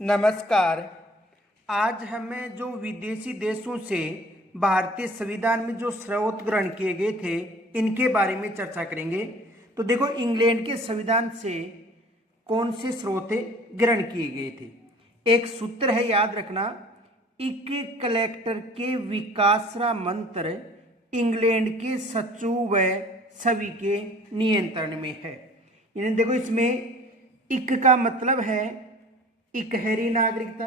नमस्कार। आज हमें जो विदेशी देशों से भारतीय संविधान में जो स्रोत ग्रहण किए गए थे इनके बारे में चर्चा करेंगे। तो देखो, इंग्लैंड के संविधान से कौन से स्रोत ग्रहण किए गए थे। एक सूत्र है, याद रखना, एक कलेक्टर के विकासरा मंत्र इंग्लैंड के सचिव व सभी के नियंत्रण में है। यानी देखो, इसमें इक का मतलब है इकहरी नागरिकता,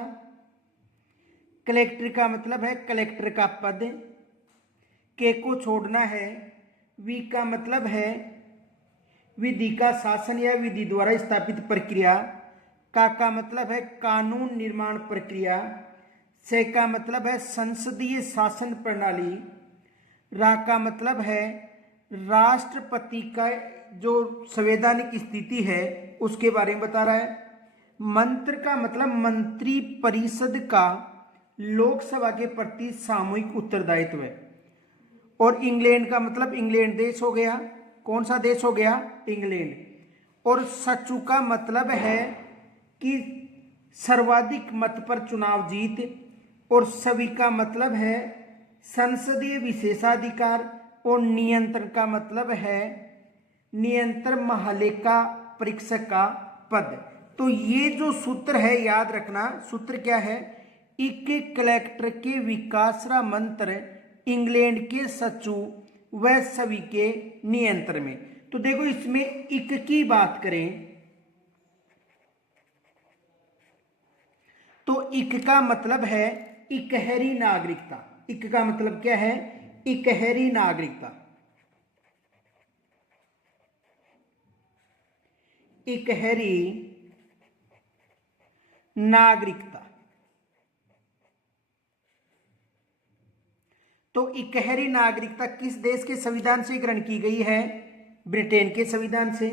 कलेक्टर का मतलब है कलेक्टर का पद, के को छोड़ना है, वी का मतलब है विधि का शासन या विधि द्वारा स्थापित प्रक्रिया, का मतलब है कानून निर्माण प्रक्रिया, से का मतलब है संसदीय शासन प्रणाली, रा का मतलब है राष्ट्रपति का जो संवैधानिक स्थिति है उसके बारे में बता रहा है। मंत्र का मतलब मंत्री परिषद का लोकसभा के प्रति सामूहिक उत्तरदायित्व है। और इंग्लैंड का मतलब इंग्लैंड देश हो गया। कौन सा देश हो गया? इंग्लैंड। और सचिव का मतलब है कि सर्वाधिक मत पर चुनाव जीत। और सभी का मतलब है संसदीय विशेषाधिकार। और नियंत्रण का मतलब है नियंत्रण महालेखा परीक्षक का पद। तो ये जो सूत्र है, याद रखना, सूत्र क्या है? एक कलेक्टर के विकासरा मंत्र इंग्लैंड के सचिव व सभी के नियंत्रण में। तो देखो, इसमें इक की बात करें तो इक का मतलब है इकहरी नागरिकता। इक का मतलब क्या है? इकहरी नागरिकता। इकहरी नागरिकता। तो इकहरी नागरिकता किस देश के संविधान से ग्रहण की गई है? ब्रिटेन के संविधान से।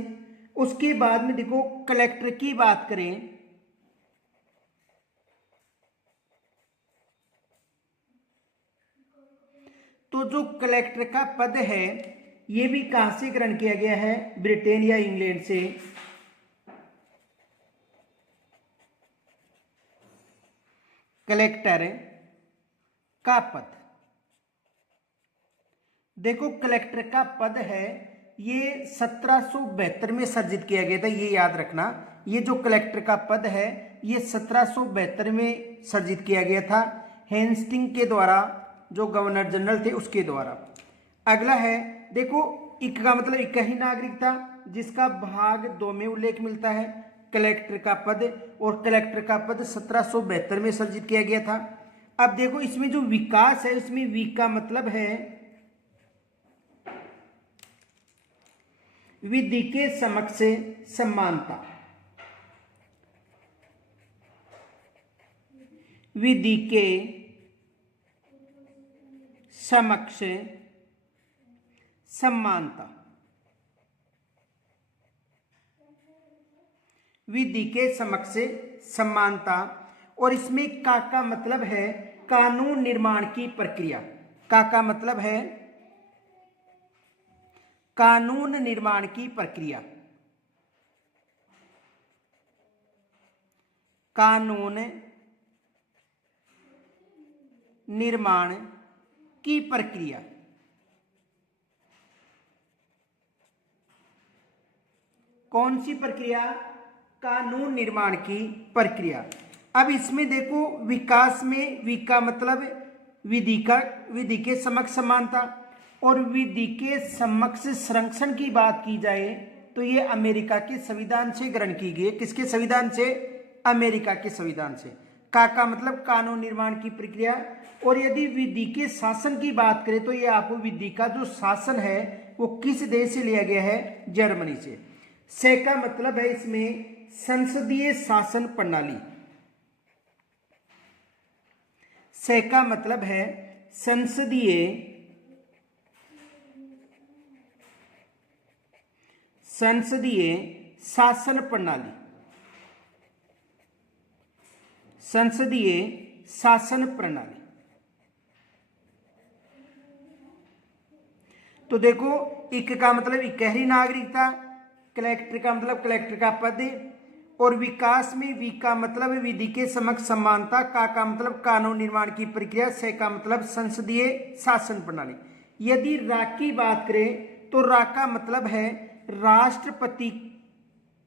उसके बाद में देखो, कलेक्टर की बात करें तो जो कलेक्टर का पद है ये भी कहां से ग्रहण किया गया है? ब्रिटेन या इंग्लैंड से। कलेक्टर का पद, देखो, कलेक्टर का पद है ये 1772 में सर्जित किया गया था। ये याद रखना, ये जो कलेक्टर का पद है ये 1772 में सर्जित किया गया था हेस्टिंग के द्वारा, जो गवर्नर जनरल थे उसके द्वारा। अगला है, देखो, इक का मतलब इकही नागरिकता, जिसका भाग 2 में उल्लेख मिलता है कलेक्टर का पद। और कलेक्टर का पद 1772 में सर्जित किया गया था। अब देखो, इसमें जो विकास है इसमें वी का मतलब है विधि के समक्ष समानता। विधि के समक्ष समानता। विधि के समक्ष समानता। और इसमें का मतलब है कानून निर्माण की प्रक्रिया। का मतलब है कानून निर्माण की प्रक्रिया। कानून निर्माण की प्रक्रिया। कौन सी प्रक्रिया? कानून निर्माण की प्रक्रिया। अब इसमें देखो, विकास में वी का मतलब विधि के समक्ष समानता। और विधि के समक्ष संरक्षण की बात की जाए तो ये अमेरिका के संविधान से ग्रहण की गई है। किसके संविधान से? अमेरिका के संविधान से। का मतलब कानून निर्माण की प्रक्रिया। और यदि विधि के शासन की बात करें तो ये आपको विधि का जो शासन है वो किस देश से लिया गया है? जर्मनी से का मतलब है इसमें संसदीय शासन प्रणाली। से का मतलब है संसदीय शासन प्रणाली। संसदीय शासन प्रणाली। तो देखो, इक का मतलब इकहरी नागरिकता, कलेक्टर का मतलब कलेक्टर का पद, और विकास में वी का मतलब विधि के समक्ष समानता, का मतलब कानून निर्माण की प्रक्रिया, से का मतलब संसदीय शासन प्रणाली। यदि रा की बात करें तो रा का मतलब है राष्ट्रपति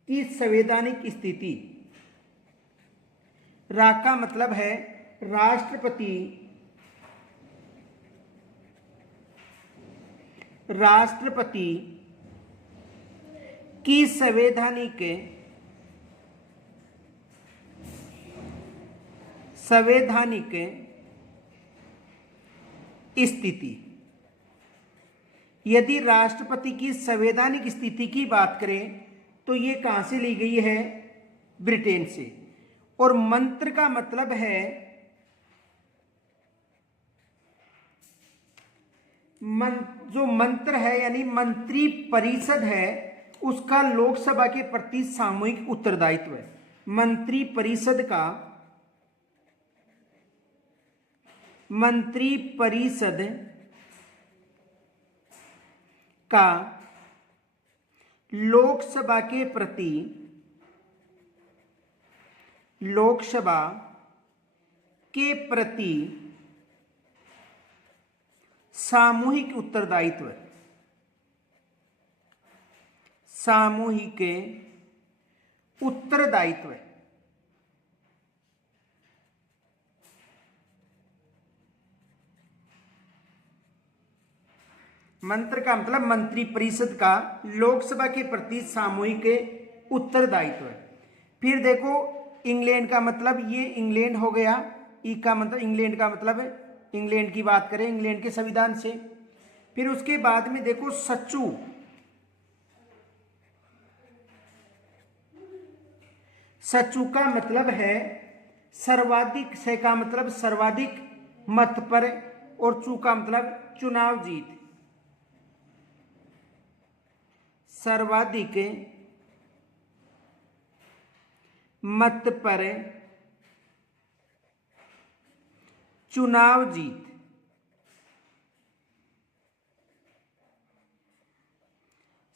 की संवैधानिक स्थिति। रा का मतलब है राष्ट्रपति की संवैधानिक स्थिति। यदि राष्ट्रपति की संवैधानिक स्थिति की बात करें तो ये कहां से ली गई है? ब्रिटेन से। और मंत्र का मतलब है जो मंत्र है यानी मंत्री परिषद है उसका लोकसभा के प्रति सामूहिक उत्तरदायित्व है। मंत्री परिषद का लोकसभा के प्रति सामूहिक उत्तरदायित्व है। मंत्र का मतलब मंत्री परिषद का लोकसभा के प्रति सामूहिक उत्तरदायित्व है। फिर देखो इंग्लैंड का मतलब, ये इंग्लैंड हो गया। ई का मतलब इंग्लैंड का मतलब है, इंग्लैंड की बात करें इंग्लैंड के संविधान से। फिर उसके बाद में देखो सचू का मतलब है सर्वाधिक, से का मतलब सर्वाधिक मत पर, और चू का मतलब चुनाव जीत। सर्वाधिक मत पर चुनाव जीत।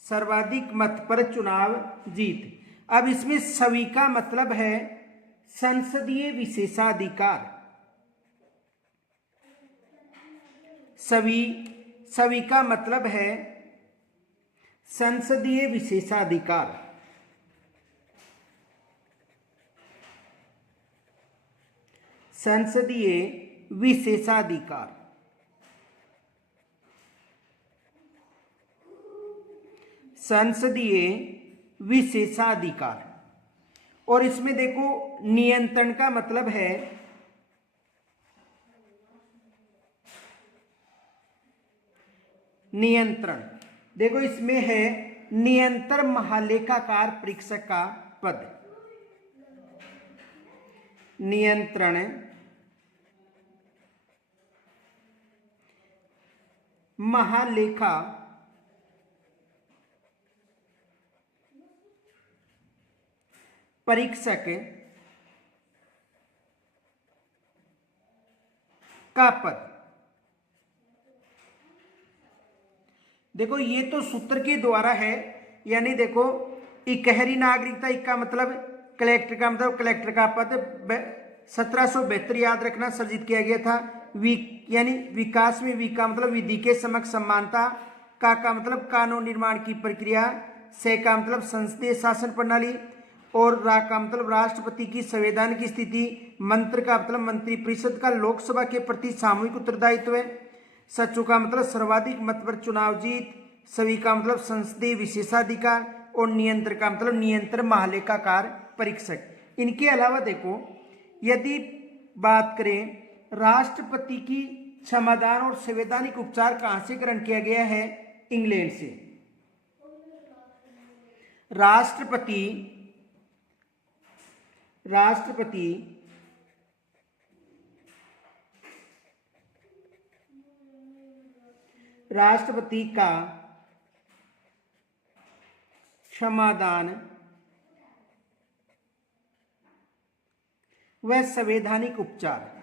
सर्वाधिक मत पर चुनाव जीत। अब इसमें सभी का मतलब है संसदीय विशेषाधिकार। सभी का मतलब है संसदीय विशेषाधिकार। संसदीय विशेषाधिकार। संसदीय विशेषाधिकार। और इसमें देखो नियंत्रण का मतलब है नियंत्रण। देखो इसमें है नियंत्रण महालेखाकार परीक्षक का पद। नियंत्रण महालेखा परीक्षक का पद। देखो ये तो सूत्र के द्वारा है, यानी देखो इकहरी नागरिकता, इक्का मतलब कलेक्टर का मतलब कलेक्टर का पद 1772 याद रखना सर्जित किया गया था। यानी विकास में वी का मतलब विधि के समक्ष समानता, का मतलब कानून निर्माण की प्रक्रिया, से का मतलब संसदीय शासन प्रणाली, और रा का मतलब राष्ट्रपति की संवैधानिक स्थिति, मंत्र का मतलब मंत्री परिषद का लोकसभा के प्रति सामूहिक उत्तरदायित्व है, सचू का मतलब सर्वाधिक मत पर चुनाव जीत, सभी का मतलब संसदीय विशेषाधिकार, और नियंत्रण का मतलब नियंत्रण महालेखाकार परीक्षक। इनके अलावा देखो यदि बात करें राष्ट्रपति की क्षमादान और संवैधानिक उपचार कहां से ग्रहण किया गया है? इंग्लैंड से। राष्ट्रपति का क्षमादान व संवैधानिक उपचार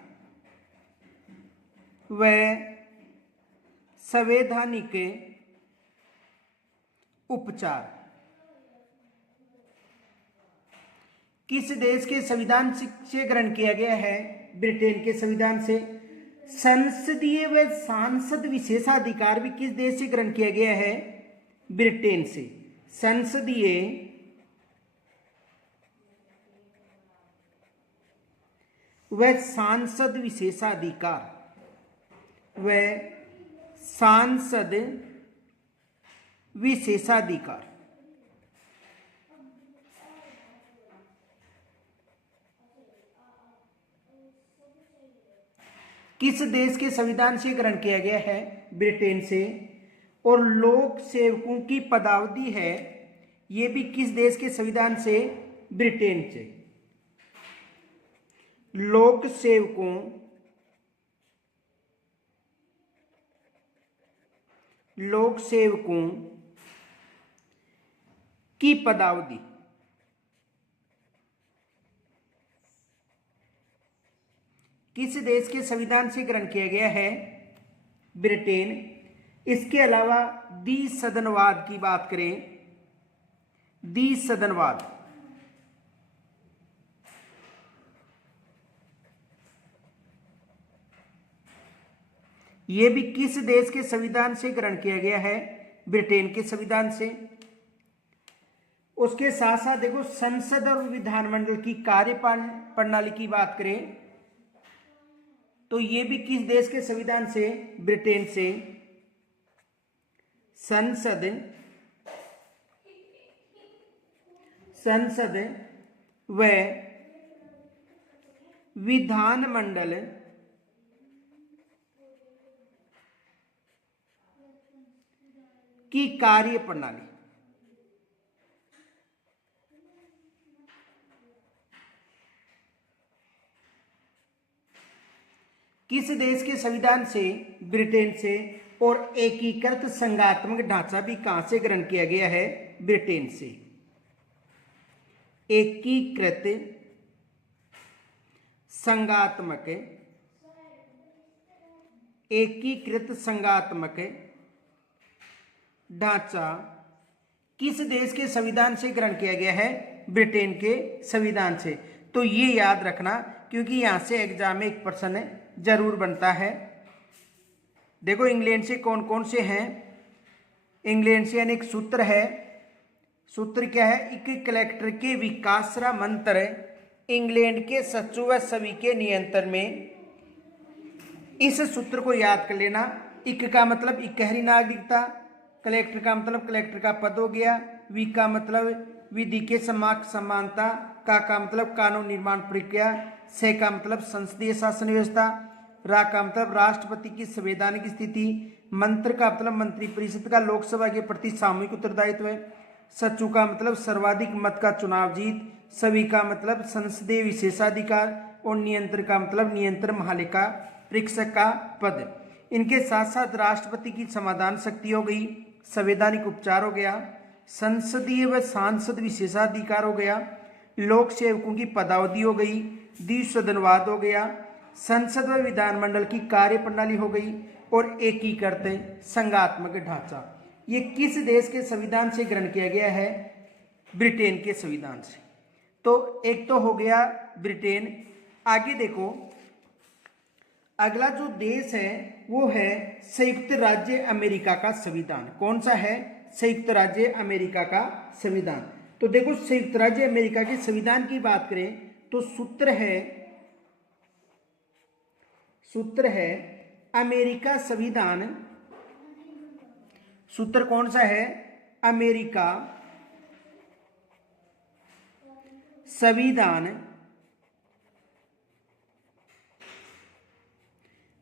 किस देश के संविधान से ग्रहण किया गया है? ब्रिटेन के संविधान से। संसदीय व सांसद विशेषाधिकार भी किस देश से ग्रहण किया गया है? ब्रिटेन से। संसदीय व सांसद विशेषाधिकार व सांसद विशेषाधिकार किस देश के संविधान से ग्रहण किया गया है? ब्रिटेन से। और लोक सेवकों की पदावधि है, यह भी किस देश के संविधान से? ब्रिटेन से। लोक सेवकों की पदावधि किस देश के संविधान से ग्रहण किया गया है? ब्रिटेन। इसके अलावा द्विसदनवाद की बात करें, द्विसदनवाद यह भी किस देश के संविधान से ग्रहण किया गया है? ब्रिटेन के संविधान से। उसके साथ साथ देखो, संसद और विधानमंडल की कार्य प्रणाली की बात करें तो यह भी किस देश के संविधान से? ब्रिटेन से। संसद व विधानमंडल की कार्य प्रणाली किस देश के संविधान से? ब्रिटेन से। और एकीकृत संघात्मक ढांचा भी कहां से ग्रहण किया गया है? ब्रिटेन से। एकीकृत संघात्मक ढांचा किस देश के संविधान से ग्रहण किया गया है? ब्रिटेन के संविधान से। तो ये याद रखना, क्योंकि यहां से एग्जाम में एक प्रश्न जरूर बनता है। देखो, इंग्लैंड से कौन कौन से हैं? इंग्लैंड से अनेक सूत्र है। सूत्र क्या है? एक कलेक्टर के विकासरा मंत्र इंग्लैंड के सचिव व सभी के नियंत्रण में। इस सूत्र को याद कर लेना। इक का मतलब इकहरी नागरिकता, कलेक्टर का मतलब कलेक्टर का पद हो गया, वी का मतलब विधि के समक्ष समानता, का मतलब कानून निर्माण प्रक्रिया, से का मतलब संसदीय शासन व्यवस्था, रा का मतलब राष्ट्रपति की संवैधानिक स्थिति, मंत्र का मतलब मंत्रिपरिषद का लोकसभा के प्रति सामूहिक उत्तरदायित्व, सचु का मतलब सर्वाधिक मत का चुनाव जीत, सभी का मतलब संसदीय विशेषाधिकार, और नियंत्रण का मतलब नियंत्रण महालेखा परीक्षक का पद। इनके साथ साथ राष्ट्रपति की समाधान शक्ति हो गई, संवैधानिक उपचार हो गया, संसदीय व सांसद विशेषाधिकार हो गया, लोक सेवकों की पदावधि हो गई, द्विसदनवाद हो गया, संसद व विधानमंडल की कार्य प्रणाली हो गई, और एकीकृत संघात्मक ढांचा। ये किस देश के संविधान से ग्रहण किया गया है? ब्रिटेन के संविधान से। तो एक तो हो गया ब्रिटेन। आगे देखो, अगला जो देश है वो है संयुक्त राज्य अमेरिका का संविधान। कौन सा है? संयुक्त राज्य अमेरिका का संविधान। तो देखो, संयुक्त राज्य अमेरिका के संविधान की बात करें तो सूत्र है अमेरिका संविधान। सूत्र कौन सा है? अमेरिका संविधान।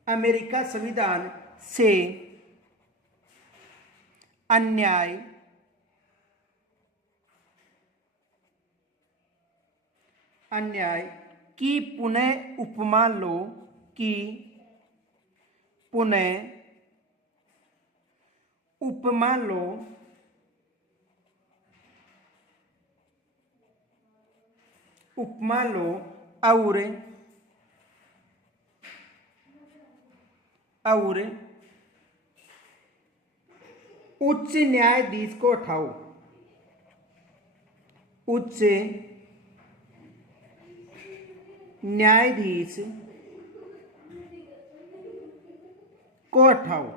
अमेरिका संविधान से अन्याय की पुनः उपमा लो, की पुनः उपमा लो, और उच्च न्यायाधीश को हटाओ। उच्च न्यायाधीश को हटाओ।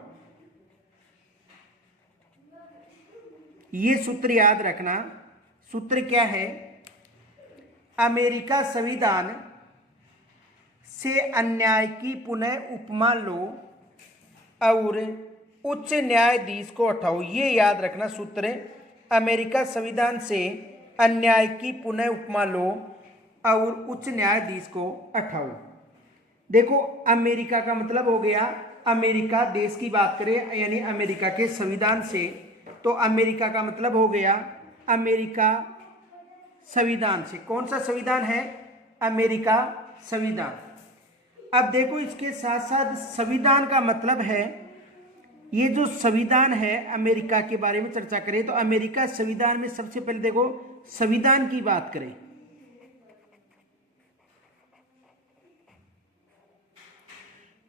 ये सूत्र याद रखना। सूत्र क्या है? अमेरिका संविधान से अन्याय की पुनः उपमा लो और उच्च न्यायाधीश को हटाओ। ये याद रखना सूत्र। अमेरिका संविधान से अन्याय की पुनः उपमा लो और उच्च न्यायाधीश को हटाओ। देखो, अमेरिका का मतलब हो गया, अमेरिका देश की बात करें यानी अमेरिका के संविधान से, तो अमेरिका का मतलब हो गया अमेरिका संविधान से। कौन सा संविधान है? अमेरिका संविधान। अब देखो, इसके साथ साथ संविधान का मतलब है, ये जो संविधान है अमेरिका के बारे में चर्चा करें तो अमेरिका संविधान में सबसे पहले देखो संविधान की बात करें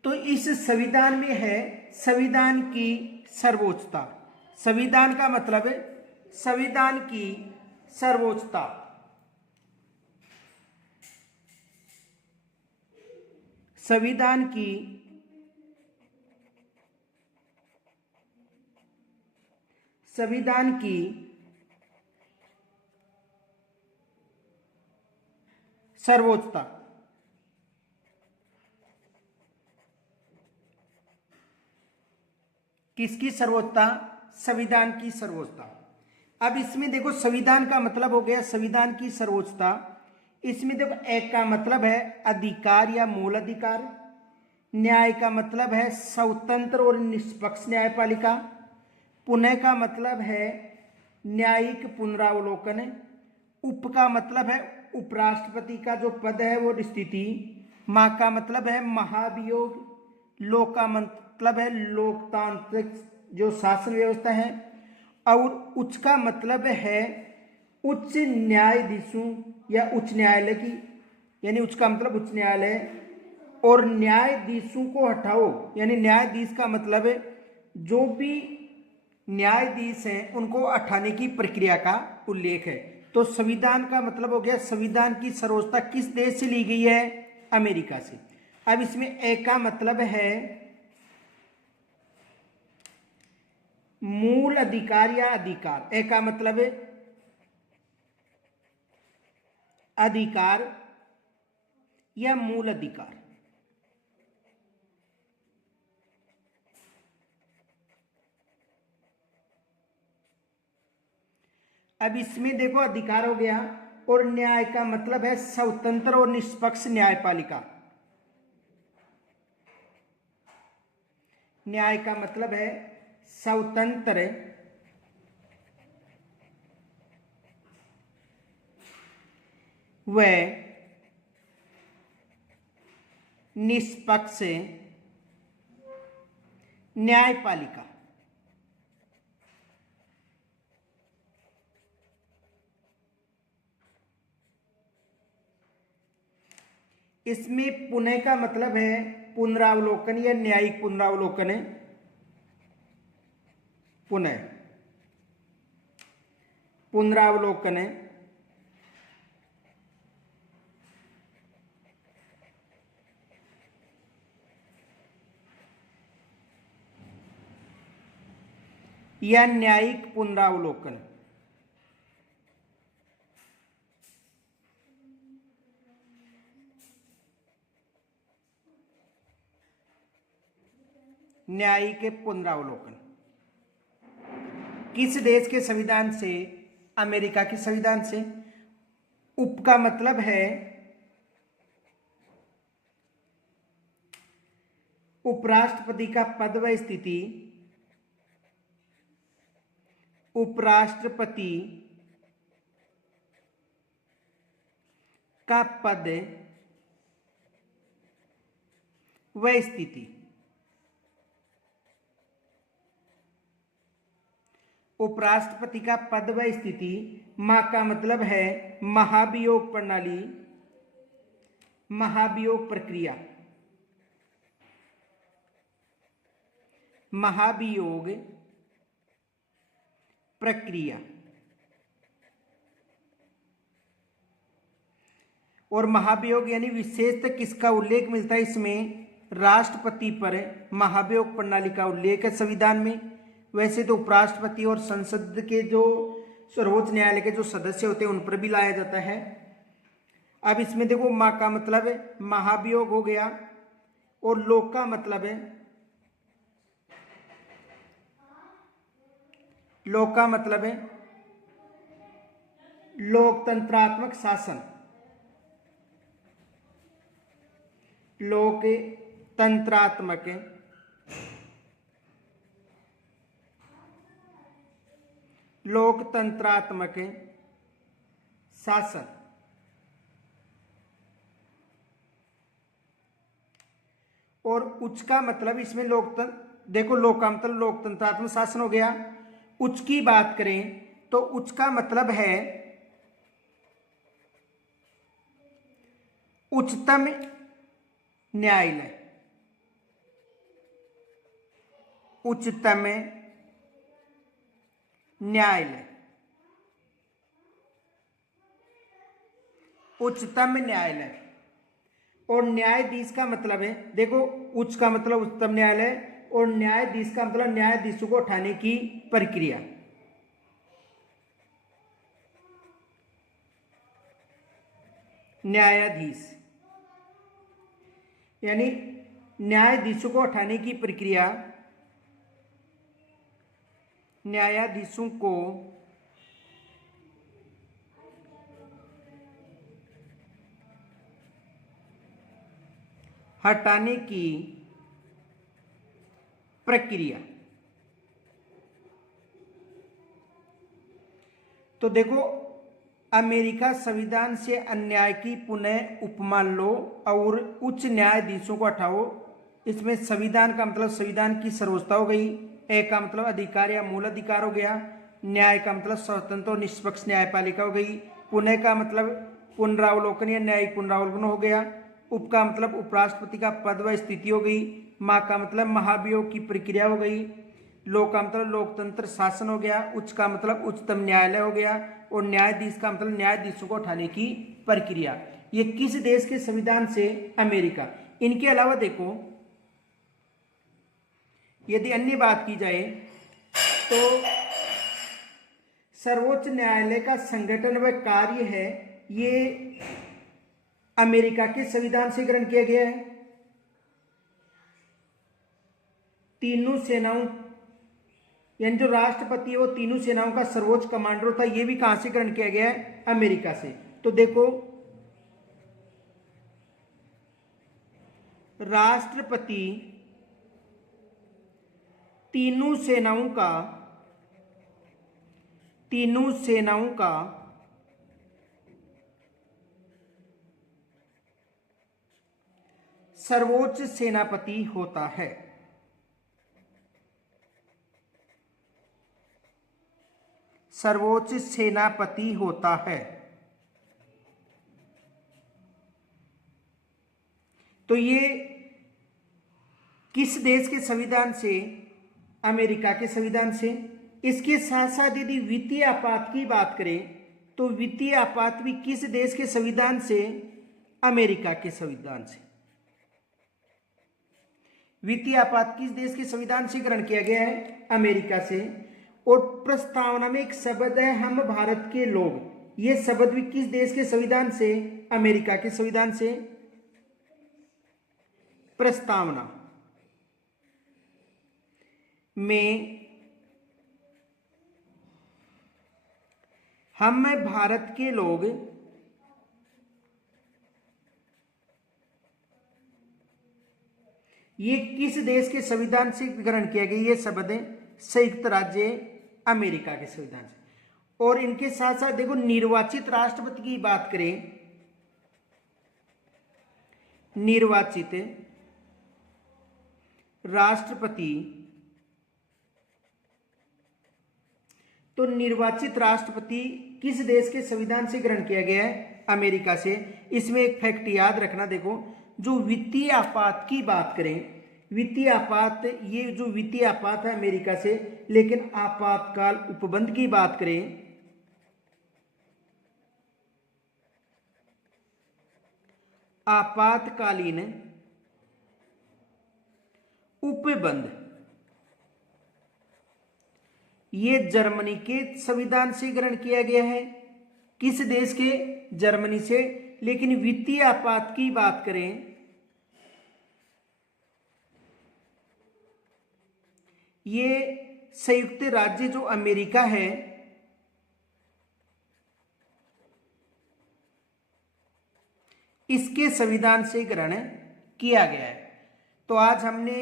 तो इस संविधान में है संविधान की सर्वोच्चता। संविधान का मतलब है संविधान की सर्वोच्चता। संविधान की सर्वोच्चता। किसकी सर्वोच्चता? संविधान की सर्वोच्चता। अब इसमें देखो, संविधान का मतलब हो गया संविधान की सर्वोच्चता। इसमें देखो, एक का मतलब है अधिकार या मूल अधिकार। न्याय का मतलब है स्वतंत्र और निष्पक्ष न्यायपालिका। पुनः का मतलब है न्यायिक पुनरावलोकन। उप का मतलब है उपराष्ट्रपति का जो पद है वो स्थिति। मा का मतलब है महाभियोग। लोक का मतलब है लोकतांत्रिक जो शासन व्यवस्था है। और उच्च का मतलब है उच्च न्यायाधीशों या उच्च न्यायालय की, यानी उच्च का मतलब उच्च न्यायालय। और न्यायाधीशों को हटाओ, यानी न्यायाधीश का मतलब है जो भी न्यायाधीश हैं उनको हटाने की प्रक्रिया का उल्लेख है। तो संविधान का मतलब हो गया संविधान की सर्वोच्चता किस देश से ली गई है? अमेरिका से। अब इसमें एक का मतलब है मूल अधिकार या अधिकार। एक का मतलब है अधिकार या मूल अधिकार। अब इसमें देखो अधिकार हो गया। और न्याय का मतलब है स्वतंत्र और निष्पक्ष न्यायपालिका। न्याय का मतलब है स्वतंत्र व निष्पक्ष न्यायपालिका। इसमें पुनः का मतलब है पुनरावलोकन या न्यायिक पुनरावलोकन है। पुनः पुनरावलोकन है। या न्यायिक पुनरावलोकन। न्यायिक पुनरावलोकन किस देश के संविधान से? अमेरिका के संविधान से। उप का मतलब है उपराष्ट्रपति का पद व स्थिति। उपराष्ट्रपति का पद व स्थिति। उपराष्ट्रपति का पद व स्थिति। मा का मतलब है महाभियोग प्रणाली, महाभियोग प्रक्रिया। महाभियोग प्रक्रिया। और महाभियोग यानी विशेषतः किसका उल्लेख मिलता है इसमें? राष्ट्रपति पर महाभियोग प्रणाली का उल्लेख है संविधान में। वैसे तो उपराष्ट्रपति और संसद के जो सर्वोच्च न्यायालय के जो सदस्य होते हैं उन पर भी लाया जाता है। अब इसमें देखो माँ का मतलब है महाभियोग हो गया, और लोक का मतलब है, लोक का मतलब है लोकतंत्रात्मक शासन, लोकतंत्रात्मक लोकतंत्रात्मक शासन। और उच्च का मतलब इसमें लोकतंत्र, देखो लोक का मतलब लोकतंत्रात्मक शासन हो गया। उच्च की बात करें तो उच्च का मतलब है उच्चतम न्यायालय, उच्चतम न्यायालय, उच्चतम न्यायालय। और न्यायाधीश का मतलब है, देखो उच्च का मतलब उच्चतम न्यायालय, और न्यायाधीश का मतलब न्यायाधीशों को उठाने की प्रक्रिया। न्यायाधीश यानी न्यायाधीशों को उठाने की प्रक्रिया, न्यायाधीशों को हटाने की प्रक्रिया। तो देखो अमेरिका संविधान से अन्याय की पुनः उपमा लो और उच्च न्यायाधीशों को हटाओ। इसमें संविधान का मतलब संविधान की सर्वोच्चता हो गई, ए का मतलब अधिकार या मूल अधिकार हो गया, न्याय का मतलब स्वतंत्र और निष्पक्ष न्यायपालिका हो गई, पुनः का मतलब पुनरावलोकन या न्यायिक पुनरावलोकन हो गया, उप का मतलब उपराष्ट्रपति का पद व स्थिति हो गई, माँ का मतलब महाभियोग की प्रक्रिया हो गई, लोक का मतलब लोकतंत्र शासन हो गया, उच्च का मतलब उच्चतम न्यायालय हो गया, और न्यायाधीश का मतलब न्यायाधीशों को उठाने की प्रक्रिया। ये किस देश के संविधान से? अमेरिका। इनके अलावा देखो यदि अन्य बात की जाए तो सर्वोच्च न्यायालय का संगठन व कार्य है, ये अमेरिका के संविधान से ग्रहण किया गया है। तीनों सेनाओं यानी जो राष्ट्रपति है वो तीनों सेनाओं का सर्वोच्च कमांडर होता है, ये भी कहां से ग्रहण किया गया है? अमेरिका से। तो देखो राष्ट्रपति तीनों सेनाओं का सर्वोच्च सेनापति होता है। सर्वोच्च सेनापति होता है। तो ये किस देश के संविधान से? अमेरिका के संविधान से। इसके साथ साथ यदि वित्तीय आपात की बात करें तो वित्तीय आपात भी किस देश के संविधान से? अमेरिका के संविधान से। वित्तीय आपात किस देश के संविधान से ग्रहण किया गया है? अमेरिका से। और प्रस्तावना में एक शब्द है हम भारत के लोग, ये शब्द भी किस देश के संविधान से? अमेरिका के संविधान से। प्रस्तावना में हम भारत के लोग ये किस देश के संविधान से ग्रहण किया गया? ये शब्द है संयुक्त राज्य अमेरिका के संविधान से। और इनके साथ साथ देखो निर्वाचित राष्ट्रपति की बात करें, निर्वाचित राष्ट्रपति, तो निर्वाचित राष्ट्रपति किस देश के संविधान से ग्रहण किया गया है? अमेरिका से। इसमें एक फैक्ट याद रखना, देखो जो वित्तीय आपात की बात करें, वित्तीय आपात, ये जो वित्तीय आपात है अमेरिका से, लेकिन आपातकाल उपबंध की बात करें आपातकालीन उपबंध, ये जर्मनी के संविधान से ग्रहण किया गया है। किस देश के? जर्मनी से। लेकिन वित्तीय आपात की बात करें, ये संयुक्त राज्य जो अमेरिका है, इसके संविधान से ग्रहण किया गया है। तो आज हमने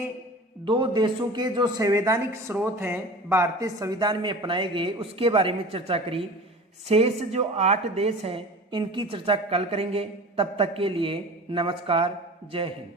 दो देशों के जो संवैधानिक स्रोत हैं भारतीय संविधान में अपनाए गए उसके बारे में चर्चा करी। शेष जो 8 देश हैं इनकी चर्चा कल करेंगे। तब तक के लिए नमस्कार, जय हिंद।